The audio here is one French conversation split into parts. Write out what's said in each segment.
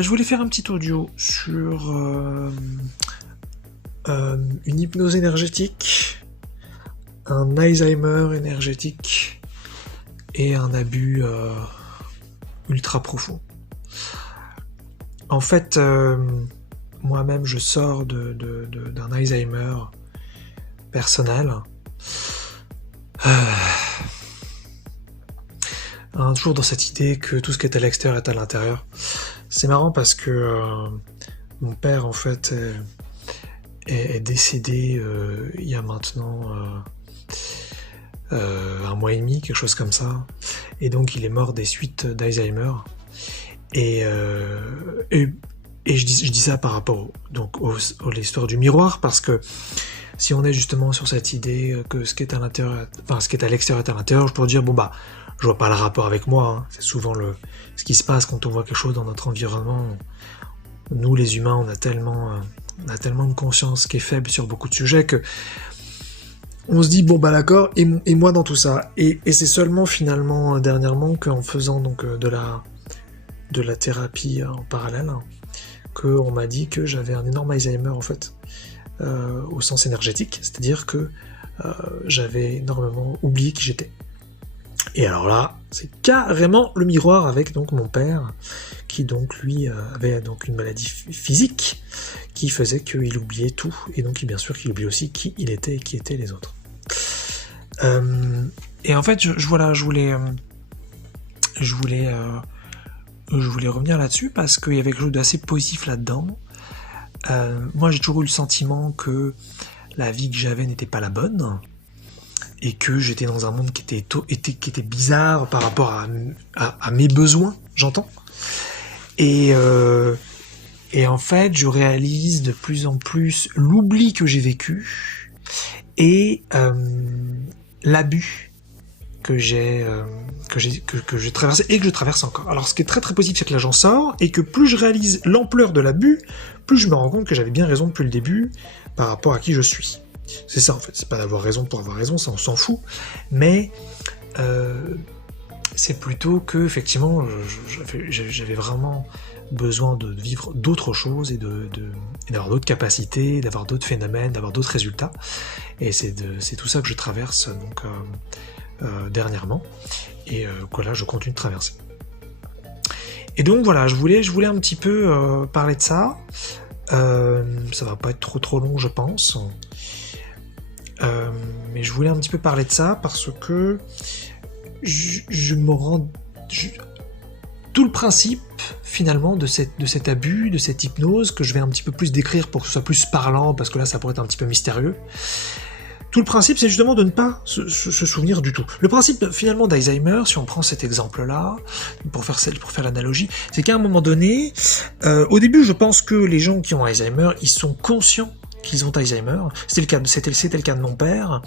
Je voulais faire un petit audio sur une hypnose énergétique, un Alzheimer énergétique et un abus ultra profond. En fait, moi-même, je sors d'un Alzheimer personnel. Toujours dans cette idée que tout ce qui est à l'extérieur est à l'intérieur. C'est marrant parce que mon père, en fait, est décédé il y a maintenant 1 mois et demi, quelque chose comme ça. Et donc, il est mort des suites d'Alzheimer. Et je dis ça par rapport à l'histoire du miroir, parce que si on est justement sur cette idée que ce qui est à l'intérieur, enfin ce qui est à l'extérieur est à l'intérieur, je pourrais dire bon bah je vois pas le rapport avec moi. Hein. C'est souvent ce qui se passe quand on voit quelque chose dans notre environnement. Nous les humains, on a tellement de conscience qui est faible sur beaucoup de sujets que on se dit bon bah d'accord, et moi dans tout ça. Et c'est seulement finalement dernièrement qu'en faisant donc de la thérapie en parallèle, qu'on m'a dit que j'avais un énorme Alzheimer en fait, au sens énergétique, c'est-à-dire que j'avais énormément oublié qui j'étais. Et alors là, c'est carrément le miroir avec donc mon père, qui donc lui avait donc une maladie physique qui faisait qu'il oubliait tout, et donc bien sûr qu'il oubliait aussi qui il était et qui étaient les autres. Et en fait, je voulais revenir là-dessus parce qu'il y avait quelque chose d'assez positif là-dedans. Moi, j'ai toujours eu le sentiment que la vie que j'avais n'était pas la bonne et que j'étais dans un monde qui était bizarre par rapport à mes besoins, j'entends. Et en fait, je réalise de plus en plus l'oubli que j'ai vécu et l'abus que j'ai traversé et que je traverse encore. Alors ce qui est très très positif, c'est que là j'en sors et que plus je réalise l'ampleur de l'abus, plus je me rends compte que j'avais bien raison depuis le début par rapport à qui je suis. C'est ça en fait, c'est pas d'avoir raison pour avoir raison, ça on s'en fout, mais c'est plutôt que effectivement j'avais vraiment besoin de vivre d'autres choses et d'avoir d'autres capacités, d'avoir d'autres phénomènes, d'avoir d'autres résultats, et c'est tout ça que je traverse donc dernièrement, et que là je continue de traverser. Et donc voilà, je voulais un petit peu parler de ça. Ça va pas être trop long je pense, mais je voulais un petit peu parler de ça parce que je me rends... tout le principe finalement de cet abus, de cette hypnose que je vais un petit peu plus décrire pour que ce soit plus parlant, parce que là ça pourrait être un petit peu mystérieux. Tout le principe, c'est justement de ne pas se souvenir du tout. Le principe, finalement, d'Alzheimer, si on prend cet exemple-là, pour faire l'analogie, c'est qu'à un moment donné, au début, je pense que les gens qui ont Alzheimer, ils sont conscients qu'ils ont Alzheimer. C'était le cas de mon père,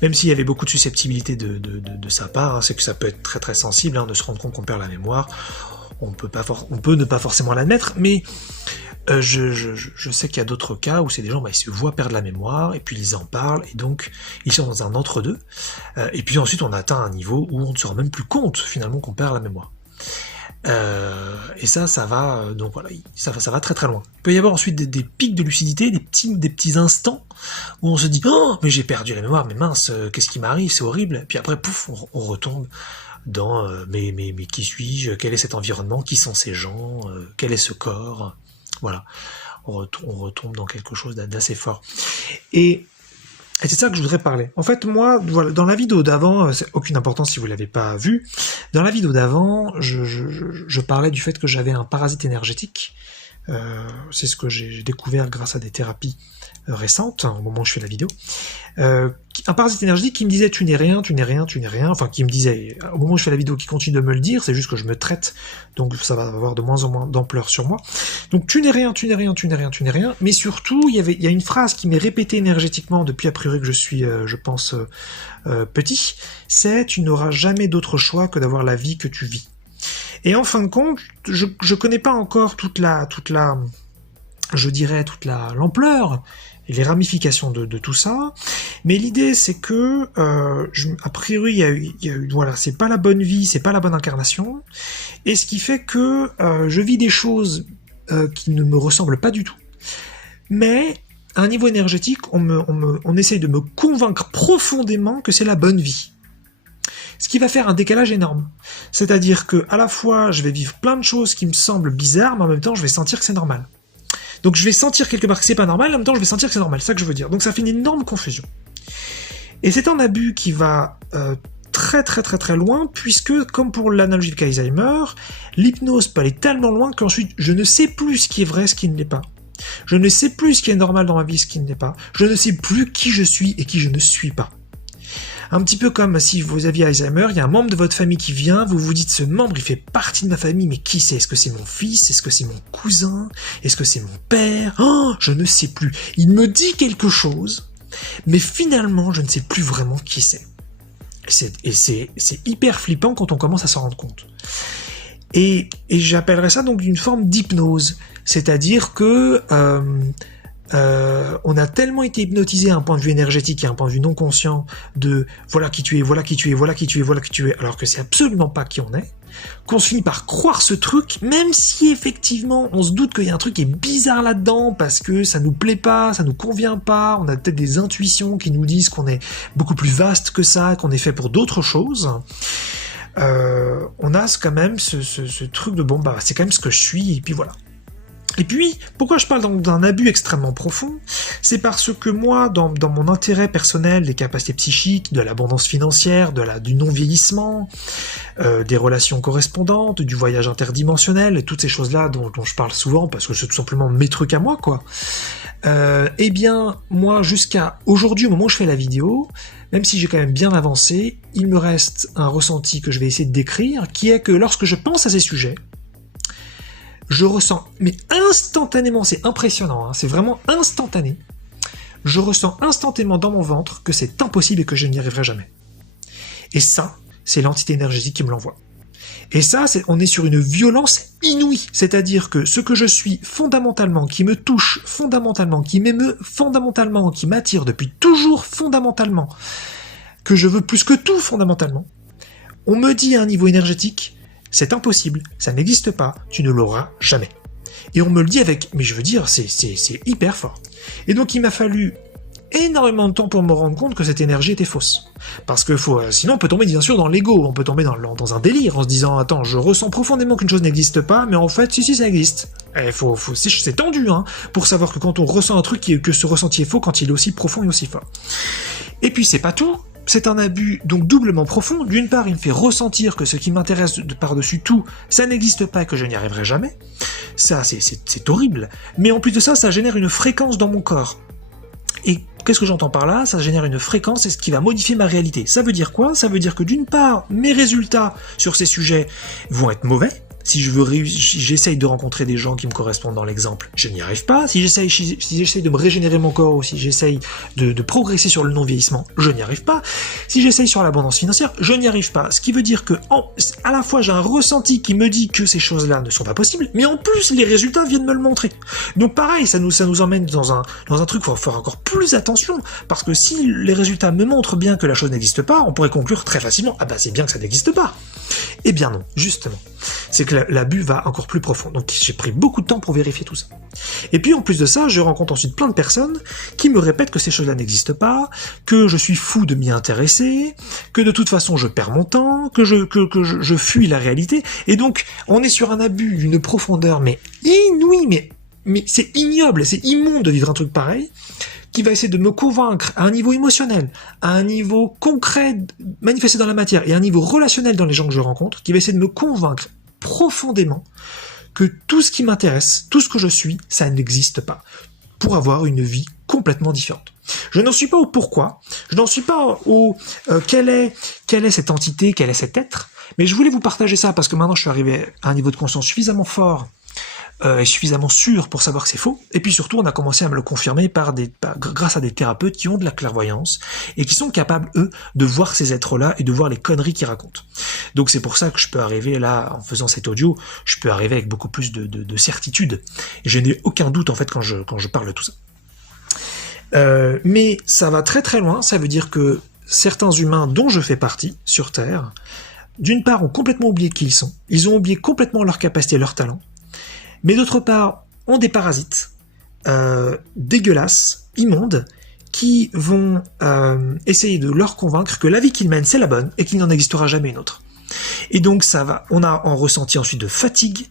même s'il y avait beaucoup de susceptibilité de sa part, hein, c'est que ça peut être très très sensible, hein, de se rendre compte qu'on perd la mémoire. On peut ne pas forcément l'admettre, mais je sais qu'il y a d'autres cas où c'est des gens, ils se voient perdre la mémoire, et puis ils en parlent, et donc ils sont dans un entre-deux, et puis ensuite on atteint un niveau où on ne se rend même plus compte finalement qu'on perd la mémoire. Et ça va, donc voilà, ça va très très loin. Il peut y avoir ensuite des pics de lucidité, des petits instants où on se dit « Oh, mais j'ai perdu la mémoire, mais mince, qu'est-ce qui m'arrive, c'est horrible », et puis après, pouf, on retombe dans mais qui suis-je, quel est cet environnement, qui sont ces gens, quel est ce corps. Voilà, on retombe dans quelque chose d'assez fort. Et c'est ça que je voudrais parler. En fait, moi, voilà, dans la vidéo d'avant, c'est aucune importance si vous l'avez pas vu, dans la vidéo d'avant, je parlais du fait que j'avais un parasite énergétique. C'est ce que j'ai découvert grâce à des thérapies récentes, au moment où je fais la vidéo. Un parasite énergétique qui me disait tu n'es rien, enfin qui me disait, au moment où je fais la vidéo, qui continue de me le dire, c'est juste que je me traite, donc ça va avoir de moins en moins d'ampleur sur moi. Donc tu n'es rien, mais surtout, il y a une phrase qui m'est répétée énergétiquement depuis a priori que je suis, je pense, petit, c'est tu n'auras jamais d'autre choix que d'avoir la vie que tu vis. Et en fin de compte, je connais pas encore toute l'ampleur et les ramifications de tout ça, mais l'idée c'est que a priori il y a eu voilà, c'est pas la bonne vie, c'est pas la bonne incarnation, et ce qui fait que je vis des choses qui ne me ressemble pas du tout. Mais à un niveau énergétique, on essaye de me convaincre profondément que c'est la bonne vie. Ce qui va faire un décalage énorme. C'est-à-dire que à la fois, je vais vivre plein de choses qui me semblent bizarres, mais en même temps, je vais sentir que c'est normal. Donc je vais sentir quelque part que c'est pas normal, en même temps, je vais sentir que c'est normal. C'est ça que je veux dire. Donc ça fait une énorme confusion. Et c'est un abus qui va très très très très loin, puisque, comme pour l'analogie de Alzheimer, l'hypnose peut aller tellement loin qu'ensuite, je ne sais plus ce qui est vrai, ce qui ne l'est pas. Je ne sais plus ce qui est normal dans ma vie, ce qui ne l'est pas. Je ne sais plus qui je suis et qui je ne suis pas. Un petit peu comme si vous aviez Alzheimer, il y a un membre de votre famille qui vient, vous vous dites ce membre il fait partie de ma famille, mais qui c'est? Est-ce que c'est mon fils? Est-ce que c'est mon cousin? Est-ce que c'est mon père? Oh, je ne sais plus. Il me dit quelque chose, mais finalement je ne sais plus vraiment qui c'est. Et c'est hyper flippant quand on commence à s'en rendre compte. Et j'appellerais ça donc une forme d'hypnose, c'est-à-dire que on a tellement été hypnotisé à un point de vue énergétique et à un point de vue non conscient de voilà qui tu es, voilà qui tu es, voilà qui tu es, voilà qui tu es, alors que c'est absolument pas qui on est, qu'on se finit par croire ce truc, même si effectivement on se doute qu'il y a un truc qui est bizarre là-dedans parce que ça nous plaît pas, ça nous convient pas, on a peut-être des intuitions qui nous disent qu'on est beaucoup plus vaste que ça, qu'on est fait pour d'autres choses. On a quand même ce truc de bon bah c'est quand même ce que je suis et puis voilà. Et puis, pourquoi je parle donc d'un abus extrêmement profond? C'est parce que moi, dans mon intérêt personnel des capacités psychiques, de l'abondance financière, du non-vieillissement, des relations correspondantes, du voyage interdimensionnel, et toutes ces choses-là dont je parle souvent, parce que c'est tout simplement mes trucs à moi, quoi. Eh bien, moi, jusqu'à aujourd'hui, au moment où je fais la vidéo, même si j'ai quand même bien avancé, il me reste un ressenti que je vais essayer de décrire, qui est que lorsque je pense à ces sujets, je ressens, mais instantanément, c'est impressionnant, hein, c'est vraiment instantané, je ressens instantanément dans mon ventre que c'est impossible et que je n'y arriverai jamais. Et ça, c'est l'entité énergétique qui me l'envoie. Et ça, on est sur une violence inouïe, c'est-à-dire que ce que je suis fondamentalement, qui me touche fondamentalement, qui m'émeut fondamentalement, qui m'attire depuis toujours fondamentalement, que je veux plus que tout fondamentalement, on me dit à un niveau énergétique, c'est impossible, ça n'existe pas, tu ne l'auras jamais. Et on me le dit avec, mais je veux dire, c'est hyper fort. Et donc il m'a fallu énormément de temps pour me rendre compte que cette énergie était fausse. Parce que sinon on peut tomber bien sûr dans l'ego, on peut tomber dans un délire en se disant, attends, je ressens profondément qu'une chose n'existe pas, mais en fait, si ça existe. C'est tendu, hein, pour savoir que quand on ressent un truc, que ce ressenti est faux quand il est aussi profond et aussi fort. Et puis c'est pas tout. C'est un abus donc doublement profond. D'une part, il me fait ressentir que ce qui m'intéresse par-dessus tout, ça n'existe pas et que je n'y arriverai jamais. Ça, c'est horrible. Mais en plus de ça, ça génère une fréquence dans mon corps. Et qu'est-ce que j'entends par là? Ça génère une fréquence, c'est ce qui va modifier ma réalité. Ça veut dire quoi? Ça veut dire que d'une part, mes résultats sur ces sujets vont être mauvais. Si j'essaye de rencontrer des gens qui me correspondent dans l'exemple, je n'y arrive pas. Si j'essaye de me régénérer mon corps, ou si j'essaye de progresser sur le non-vieillissement, je n'y arrive pas. Si j'essaye sur l'abondance financière, je n'y arrive pas. Ce qui veut dire que, à la fois, j'ai un ressenti qui me dit que ces choses-là ne sont pas possibles, mais en plus, les résultats viennent me le montrer. Donc pareil, ça nous emmène dans un truc où il faut faire encore plus attention, parce que si les résultats me montrent bien que la chose n'existe pas, on pourrait conclure très facilement, ah bah c'est bien que ça n'existe pas. Eh bien non, justement. C'est que l'abus va encore plus profond. Donc j'ai pris beaucoup de temps pour vérifier tout ça. Et puis en plus de ça, je rencontre ensuite plein de personnes qui me répètent que ces choses-là n'existent pas, que je suis fou de m'y intéresser, que de toute façon je perds mon temps, que je fuis la réalité. Et donc on est sur un abus d'une profondeur mais inouïe, mais c'est ignoble, c'est immonde de vivre un truc pareil, qui va essayer de me convaincre à un niveau émotionnel, à un niveau concret manifesté dans la matière et à un niveau relationnel dans les gens que je rencontre, qui va essayer de me convaincre profondément que tout ce qui m'intéresse, tout ce que je suis, ça n'existe pas, pour avoir une vie complètement différente. Je n'en suis pas au pourquoi, je n'en suis pas au quelle est cette entité, quel est cet être, mais je voulais vous partager ça parce que maintenant je suis arrivé à un niveau de conscience suffisamment fort est suffisamment sûr pour savoir que c'est faux, et puis surtout on a commencé à me le confirmer grâce à des thérapeutes qui ont de la clairvoyance et qui sont capables, eux, de voir ces êtres-là et de voir les conneries qu'ils racontent. Donc c'est pour ça que je peux arriver là, en faisant cet audio, je peux arriver avec beaucoup plus de certitude, et je n'ai aucun doute en fait quand je parle de tout ça. Mais ça va très très loin, ça veut dire que certains humains dont je fais partie sur Terre, d'une part ont complètement oublié qui ils sont, ils ont oublié complètement leur capacité, leur talent, mais d'autre part, ont des parasites dégueulasses, immondes, qui vont essayer de leur convaincre que la vie qu'ils mènent, c'est la bonne, et qu'il n'en existera jamais une autre. Et donc on a un ressenti ensuite de fatigue,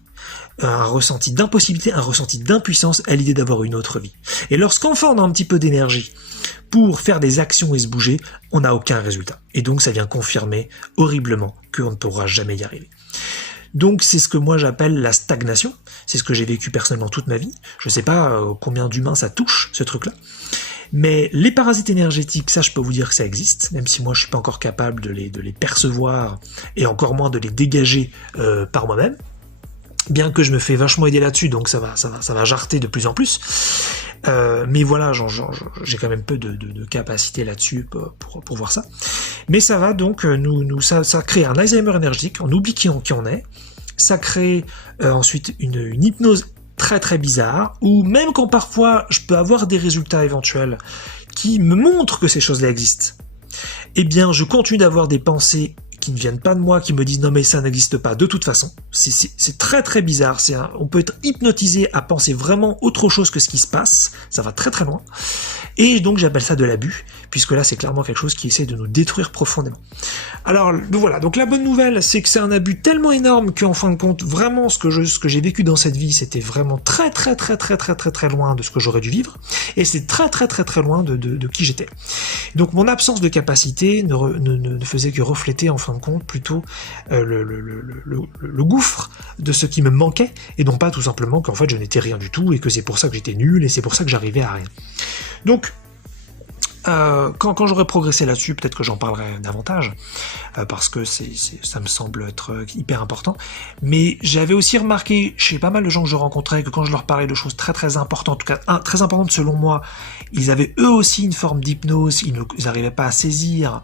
un ressenti d'impossibilité, un ressenti d'impuissance à l'idée d'avoir une autre vie. Et lorsqu'enfin on a un petit peu d'énergie pour faire des actions et se bouger, on n'a aucun résultat. Et donc ça vient confirmer horriblement qu'on ne pourra jamais y arriver. Donc c'est ce que moi j'appelle la stagnation, c'est ce que j'ai vécu personnellement toute ma vie. Je ne sais pas combien d'humains ça touche, ce truc-là. Mais les parasites énergétiques, ça je peux vous dire que ça existe, même si moi je suis pas encore capable de les percevoir, et encore moins de les dégager par moi-même. Bien que je me fais vachement aider là-dessus, donc ça va jarter de plus en plus. Mais voilà, j'ai quand même peu de capacité là-dessus pour voir ça. Mais ça va donc, ça crée un Alzheimer énergétique, on oublie qui on est. Ça crée ensuite une hypnose très très bizarre, ou même quand parfois je peux avoir des résultats éventuels qui me montrent que ces choses-là existent, eh bien je continue d'avoir des pensées qui ne viennent pas de moi, qui me disent non mais ça n'existe pas de toute façon. C'est très très bizarre, on peut être hypnotisé à penser vraiment autre chose que ce qui se passe, ça va très très loin. Et donc j'appelle ça de l'abus, puisque là c'est clairement quelque chose qui essaie de nous détruire profondément. Alors voilà, donc la bonne nouvelle c'est que c'est un abus tellement énorme qu'en fin de compte, vraiment ce que j'ai vécu dans cette vie, c'était vraiment très très très très très très très loin de ce que j'aurais dû vivre, et c'est très très très très loin de qui j'étais. Donc mon absence de capacité ne faisait que refléter en fin de compte plutôt le gouffre de ce qui me manquait, et non pas tout simplement qu'en fait je n'étais rien du tout, et que c'est pour ça que j'étais nul, et c'est pour ça que j'arrivais à rien. Donc, quand j'aurai progressé là-dessus, peut-être que j'en parlerai davantage, parce que ça me semble être hyper important. Mais j'avais aussi remarqué chez pas mal de gens que je rencontrais que quand je leur parlais de choses très très importantes, en tout cas très importantes selon moi, ils avaient eux aussi une forme d'hypnose, ils n'arrivaient pas à saisir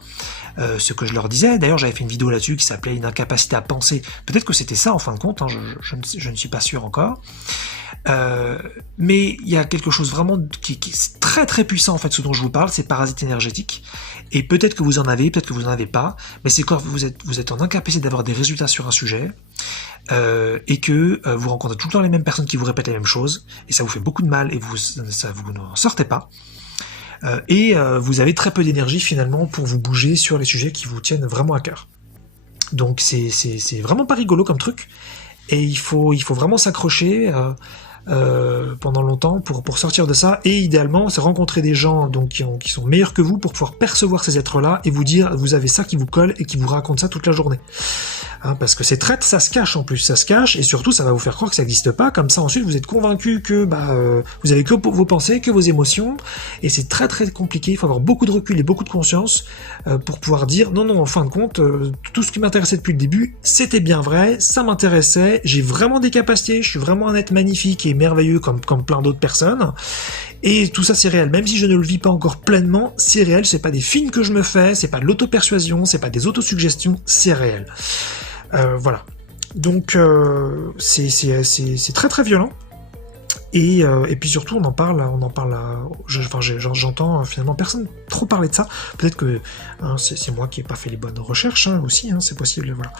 ce que je leur disais. D'ailleurs, j'avais fait une vidéo là-dessus qui s'appelait « Une incapacité à penser ». Peut-être que c'était ça en fin de compte, hein, je ne suis pas sûr encore. Mais il y a quelque chose vraiment qui est très très puissant en fait, ce dont je vous parle, c'est parasites énergétiques. Et peut-être que vous en avez, peut-être que vous n'en avez pas, mais c'est quand vous êtes en incapacité d'avoir des résultats sur un sujet, et que vous rencontrez tout le temps les mêmes personnes qui vous répètent les mêmes choses, et ça vous fait beaucoup de mal, et vous n'en sortez pas. Et vous avez très peu d'énergie finalement pour vous bouger sur les sujets qui vous tiennent vraiment à cœur. Donc c'est vraiment pas rigolo comme truc, et il faut vraiment s'accrocher pendant longtemps pour sortir de ça, et idéalement c'est rencontrer des gens donc qui sont meilleurs que vous pour pouvoir percevoir ces êtres-là et vous dire vous avez ça qui vous colle et qui vous raconte ça toute la journée. Hein, parce que ces traits, ça se cache en plus, ça se cache, et surtout ça va vous faire croire que ça n'existe pas, comme ça ensuite vous êtes convaincu que vous avez que vos pensées, que vos émotions, et c'est très très compliqué, il faut avoir beaucoup de recul et beaucoup de conscience pour pouvoir dire non, en fin de compte, tout ce qui m'intéressait depuis le début, c'était bien vrai, ça m'intéressait, j'ai vraiment des capacités, je suis vraiment un être magnifique et merveilleux comme plein d'autres personnes, et tout ça c'est réel, même si je ne le vis pas encore pleinement, c'est réel, c'est pas des films que je me fais, c'est pas de l'auto-persuasion, c'est pas des autosuggestions, c'est réel. Voilà. Donc c'est très très violent. Et puis surtout on en parle, j'entends finalement personne trop parler de ça. Peut-être que c'est moi qui n'ai pas fait les bonnes recherches aussi, c'est possible, voilà.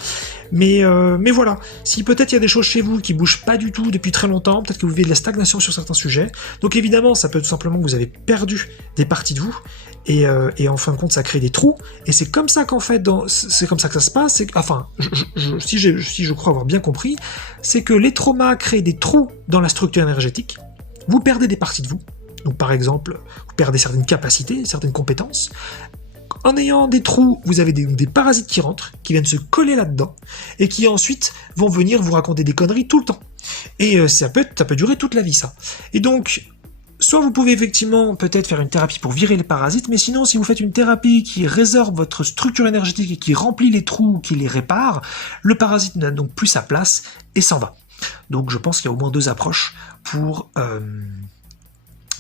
Mais voilà, si peut-être il y a des choses chez vous qui bougent pas du tout depuis très longtemps, peut-être que vous vivez de la stagnation sur certains sujets. Donc évidemment, ça peut tout simplement que vous avez perdu des parties de vous, et en fin de compte, ça crée des trous. Et c'est comme ça qu'en fait, c'est comme ça que ça se passe. Enfin, si je crois avoir bien compris, c'est que les traumas créent des trous dans la structure énergétique. Vous perdez des parties de vous. Donc par exemple, vous perdez certaines capacités, certaines compétences. En ayant des trous, vous avez des parasites qui rentrent, qui viennent se coller là-dedans, et qui ensuite vont venir vous raconter des conneries tout le temps. Et ça peut durer toute la vie, ça. Et donc, soit vous pouvez effectivement peut-être faire une thérapie pour virer les parasites, mais sinon, si vous faites une thérapie qui résorbe votre structure énergétique et qui remplit les trous, qui les répare, le parasite n'a donc plus sa place et s'en va. Donc je pense qu'il y a au moins deux approches pour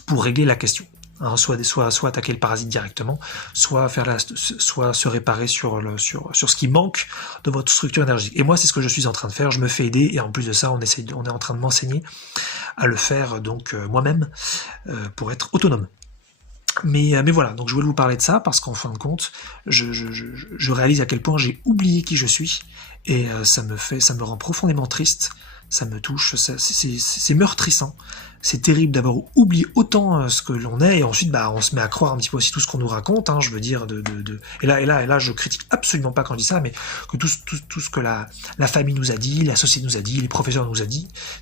régler la question. Hein, soit attaquer le parasite directement, soit se réparer sur ce qui manque de votre structure énergétique. Et moi, c'est ce que je suis en train de faire. Je me fais aider, et en plus de ça, on est en train de m'enseigner à le faire donc moi-même pour être autonome. Mais voilà, donc je voulais vous parler de ça parce qu'en fin de compte, je réalise à quel point j'ai oublié qui je suis, et ça me rend profondément triste ça me touche, c'est meurtrissant. C'est terrible d'avoir oublié autant ce que l'on est, et ensuite on se met à croire un petit peu aussi tout ce qu'on nous raconte, hein, je veux dire, et là, je critique absolument pas quand je dis ça, mais que tout ce que la famille nous a dit, la société nous a dit, les professeurs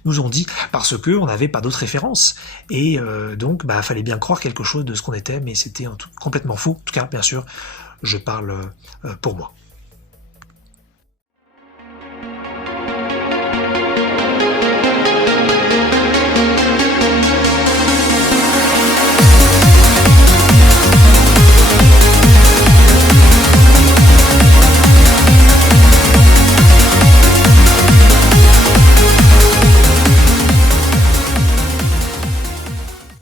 nous ont dit, parce que on n'avait pas d'autres références, et donc fallait bien croire quelque chose de ce qu'on était, mais c'était complètement faux. En tout cas, bien sûr, je parle pour moi.